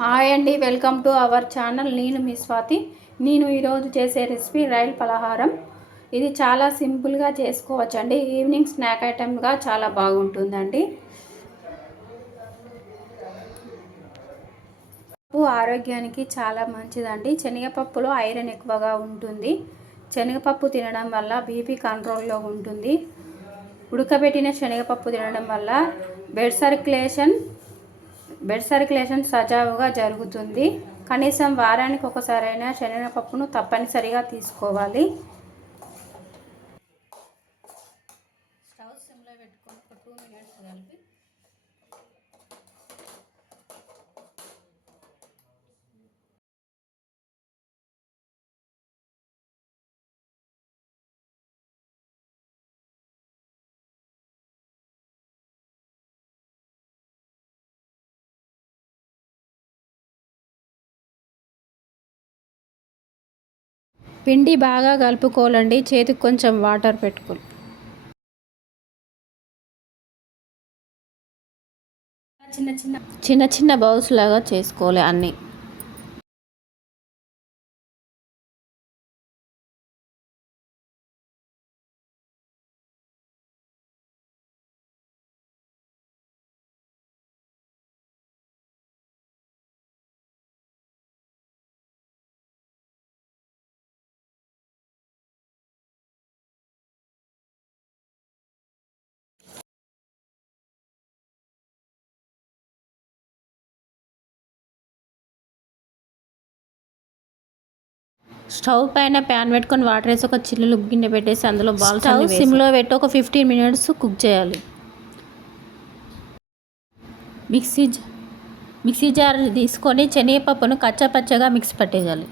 Hi అండి, welcome to our channel. నేను మీ స్వాతి. నేను ఈరోజు చేసే రెసిపీ రైల్ పలహారం. ఇది చాలా సింపుల్గా చేసుకోవచ్చండి. ఈవినింగ్ స్నాక్ ఐటెంగా చాలా బాగుంటుందండి. పప్పు ఆరోగ్యానికి చాలా మంచిదండి. శనగపప్పులో ఐరన్ ఎక్కువగా ఉంటుంది. శనగపప్పు తినడం వల్ల బీపీ కంట్రోల్లో ఉంటుంది. ఉడకబెట్టిన శనగపప్పు తినడం వల్ల బ్లడ్ సర్క్యులేషన్ సజావుగా జరుగుతుంది. కనీసం వారానికి ఒకసారైనా శనగపప్పును తప్పనిసరిగా తీసుకోవాలి. స్టవ్ సిమ్లో పెట్టుకొని ఒక 2 మినిట్స్ కలిపి పిండి బాగా కలుపుకోవాలండి. చేతికి కొంచెం వాటర్ పెట్టుకోవాలి. చిన్న చిన్న బౌల్స్ లాగా చేసుకోవాలి అన్నీ. స్టవ్ పైన ప్యాన్ పెట్టుకొని వాటర్ వేసి ఒక చిల్లులు గిన్నె పెట్టేసి అందులో బాల్స్ సిమ్లో పెట్టి ఒక 15 మినిట్స్ కుక్ చేయాలి. మిక్సీ జార్ తీసుకొని శనగపప్పును కచ్చాపచ్చగా మిక్స్ పట్టేయాలి.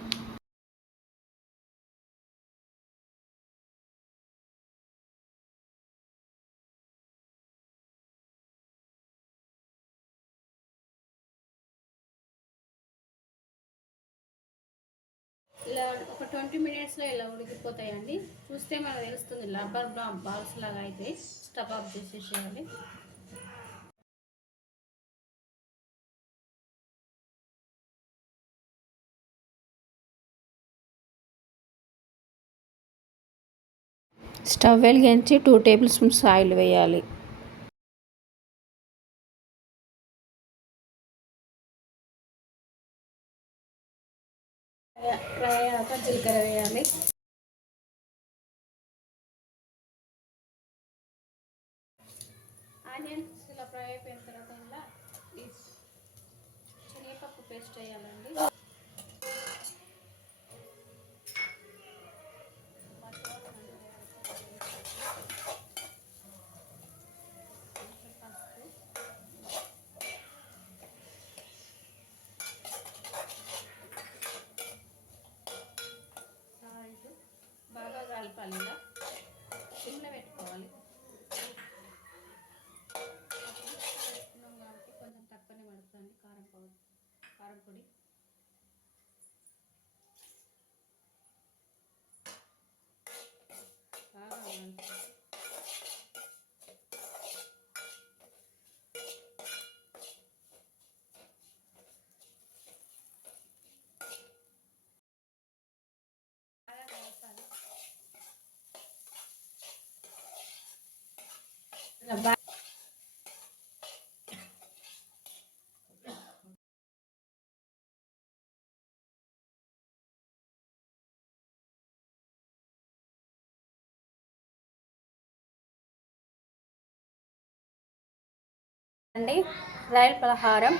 ఇలా ఒక 20 మినిట్స్లో ఇలా ఉడికిపోతాయండి. చూస్తే మనకు తెలుస్తుంది రబ్బర్ బాల్స్ లాగా అయితే స్టవ్ ఆఫ్ చేసేసేయాలి. స్టవ్ వెలిగించి 2 టేబుల్ స్పూన్స్ ఆయిల్ వేయాలి. ఫ్రై అయ్యాక జీలకర్ర వేయాలి. ఆనియన్స్ ఇలా ఫ్రై అయిపోయిన తర్వాత ఇలా శనగపప్పు పేస్ట్ వేయాలండి. బాగా కలపాలి. ఇలా సిమ్లో పెట్టుకోవాలి. వేసుకున్నాం కాబట్టి కొంచెం తక్కువనే పడుతుంది కారం పొడి. బాగా అండి రైల్ పలహారం